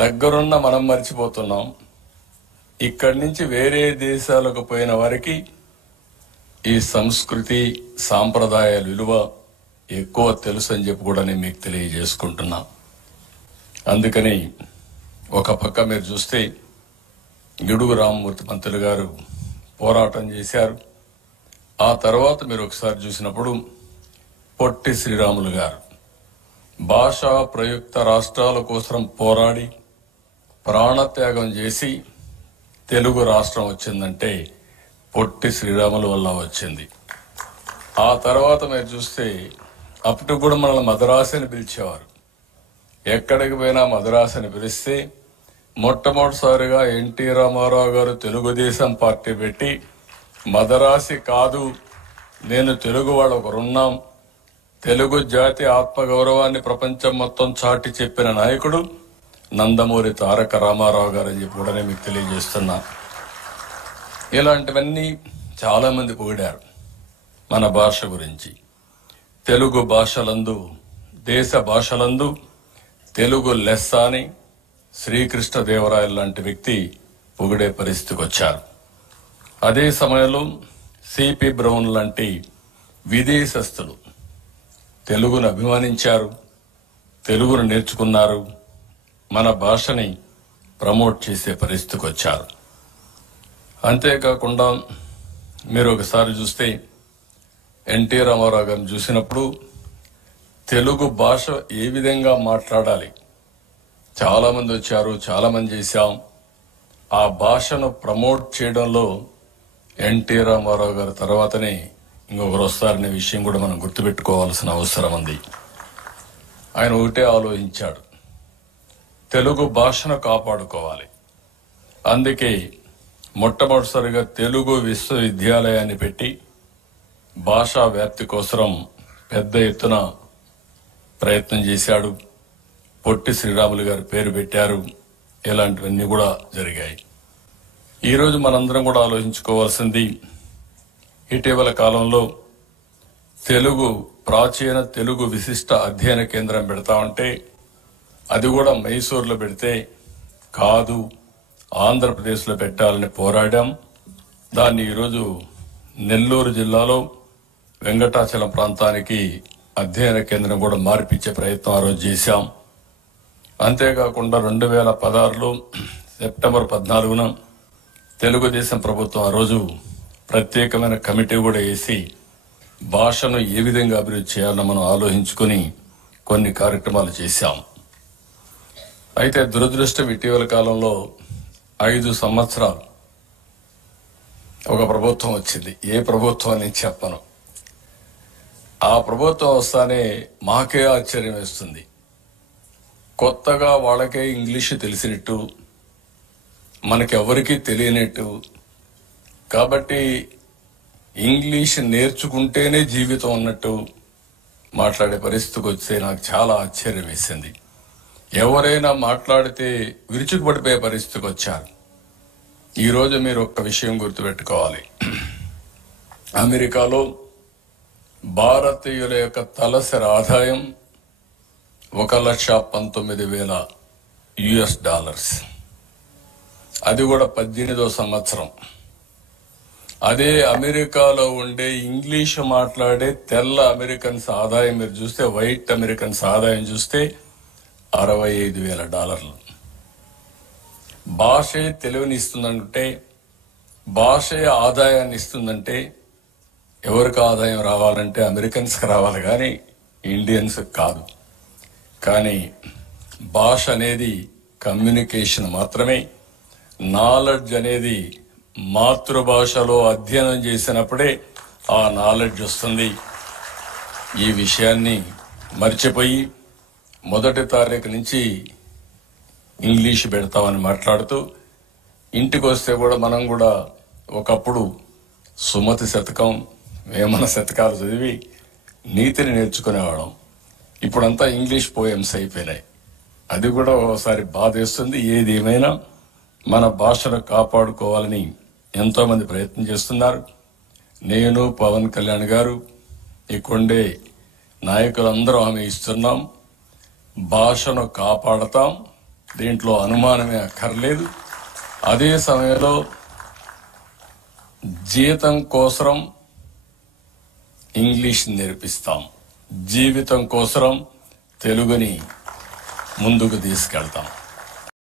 దగ్గరున్న మనం మర్చిపోతున్నాం. ఇక్కడి నుంచి వేరే దేశాలకు పోయిన వారికి ఈ సంస్కృతి సాంప్రదాయాల విలువ ఎక్కువ తెలుసు అని చెప్పి కూడా నేను మీకు తెలియజేసుకుంటున్నా. అందుకని ఒక పక్క మీరు చూస్తే గిడుగు రామమూర్తి పంతులు గారు పోరాటం చేశారు. ఆ తర్వాత మీరు ఒకసారి చూసినప్పుడు పొట్టి శ్రీరాములు గారు భాషా ప్రయుక్త రాష్ట్రాల కోసం పోరాడి ప్రాణత్యాగం చేసి తెలుగు రాష్ట్రం వచ్చిందంటే పొట్టి శ్రీరాములు వల్ల వచ్చింది. ఆ తర్వాత మీరు చూస్తే అప్పుడు కూడా మనల్ని మద్రాసు అని పిలిచేవారు. ఎక్కడికి పోయినా మద్రాసు అని పిలిస్తే మొట్టమొదటిసారిగా ఎన్టీ రామారావు గారు తెలుగుదేశం పార్టీ పెట్టి మద్రాసి కాదు, నేను తెలుగు వాళ్ళు ఒకరున్నాం, తెలుగు జాతి ఆత్మగౌరవాన్ని ప్రపంచం మొత్తం చాటి చెప్పిన నాయకుడు నందమూరి తారక రామారావు గారు అని చెప్పి కూడా మీకు తెలియజేస్తున్నా. ఇలాంటివన్నీ చాలా మంది పొగిడారు మన భాష గురించి. తెలుగు భాషలందు, దేశ భాషలందు తెలుగు లెస్స అని శ్రీకృష్ణదేవరాయలు లాంటి వ్యక్తి పొగిడే పరిస్థితికి వచ్చారు. అదే సమయంలో సిపి బ్రౌన్ లాంటి విదేశస్తులు తెలుగును అభిమానించారు, తెలుగును నేర్చుకున్నారు, మన భాషని ప్రమోట్ చేసే పరిస్థితికి వచ్చారు. అంతేకాకుండా మీరు ఒకసారి చూస్తే ఎన్టీ రామారావు గారిని చూసినప్పుడు తెలుగు భాష ఏ విధంగా మాట్లాడాలి చాలా మంది వచ్చారు, చాలా మంది చేశాం. ఆ భాషను ప్రమోట్ చేయడంలో ఎన్టీ రామారావు గారి తర్వాతనే ఇంకొకరు వస్తారనే విషయం కూడా మనం గుర్తుపెట్టుకోవాల్సిన అవసరం ఉంది. ఆయన ఒకటే ఆలోచించాడు, తెలుగు భాషను కాపాడుకోవాలి. అందుకే మొట్టమొదటిసారిగా తెలుగు విశ్వవిద్యాలయాన్ని పెట్టి భాషా వ్యాప్తి కోసం పెద్ద ఎత్తున ప్రయత్నం చేశాడు. పొట్టి శ్రీరాములు గారి పేరు పెట్టారు. ఇలాంటివన్నీ కూడా జరిగాయి. ఈరోజు మనందరం కూడా ఆలోచించుకోవాల్సింది, ఇటీవల కాలంలో తెలుగు ప్రాచీన తెలుగు విశిష్ట అధ్యయన కేంద్రం పెడతామంటే అది కూడా మైసూరులో పెడితే కాదు, ఆంధ్రప్రదేశ్లో పెట్టాలని పోరాడాం. దాన్ని ఈరోజు నెల్లూరు జిల్లాలో వెంకటాచలం ప్రాంతానికి అధ్యయన కేంద్రం కూడా మార్పించే ప్రయత్నం ఆ రోజు చేశాం. అంతేకాకుండా 2016లో సెప్టెంబర్ 14న తెలుగుదేశం ప్రభుత్వం ఆ రోజు ప్రత్యేకమైన కమిటీ కూడా వేసి భాషను ఏ విధంగా అభివృద్ధి చేయాలో మనం ఆలోచించుకుని కొన్ని కార్యక్రమాలు చేశాం. అయితే దురదృష్టం ఇటీవల కాలంలో 5 సంవత్సరాలు ఒక ప్రభుత్వం వచ్చింది. ఏ ప్రభుత్వం అని చెప్పను. ఆ ప్రభుత్వం వస్తానే మాకే ఆశ్చర్యం వేస్తుంది. కొత్తగా వాళ్ళకే ఇంగ్లీషు తెలిసినట్టు, మనకెవరికీ తెలియనట్టు, కాబట్టి ఇంగ్లీష్ నేర్చుకుంటేనే జీవితం అన్నట్టు మాట్లాడే పరిస్థితికి వస్తే నాకు చాలా ఆశ్చర్యం వేసింది. ఎవరైనా మాట్లాడితే విరుచుకుపడిపోయే పరిస్థితికి వచ్చారు. ఈరోజు మీరు ఒక్క విషయం గుర్తుపెట్టుకోవాలి. అమెరికాలో భారతీయుల యొక్క తలసరి ఆదాయం $1,19,000 అది కూడా 18వ సంవత్సరం. అదే అమెరికాలో ఉండే ఇంగ్లీష్ మాట్లాడే తెల్ల అమెరికన్స్ ఆదాయం మీరు చూస్తే, వైట్ అమెరికన్స్ ఆదాయం చూస్తే $65,000. భాషే తెలివిని ఇస్తుందంటే, భాషే ఆదాయాన్ని ఇస్తుందంటే ఎవరికి ఆదాయం రావాలంటే అమెరికన్స్కి రావాలి కానీ ఇండియన్స్ కాదు. కానీ భాష అనేది కమ్యూనికేషన్ మాత్రమే. నాలెడ్జ్ అనేది మాతృభాషలో అధ్యయనం చేసినప్పుడే ఆ నాలెడ్జ్ వస్తుంది. ఈ విషయాన్ని మర్చిపోయి 1వ తారీఖు నుంచి ఇంగ్లీష్ పెడతామని మాట్లాడుతూ, ఇంటికి వస్తే కూడా మనం కూడా ఒకప్పుడు సుమతి శతకం, వేమన శతకాలు చదివి నీతిని నేర్చుకునేవాళ్ళం. ఇప్పుడంతా ఇంగ్లీష్ పోయమ్స్ అయిపోయినాయి. అది కూడా ఒకసారి బాధేస్తుంది. ఏది ఏమైనా మన భాషను కాపాడుకోవాలని ఎంతో మంది ప్రయత్నం చేస్తున్నారు. నేను, పవన్ కళ్యాణ్ గారు, ఇక్కడే నాయకులందరూ హామీ ఇస్తున్నాం, భాషను కాపాడతాం, దీంట్లో అనుమానమే అక్కర్లేదు. అదే సమయంలో జీతం కోసం ఇంగ్లీష్ నేర్పిస్తాం, జీవితం కోసం తెలుగుని ముందుకు తీసుకెళ్తాం.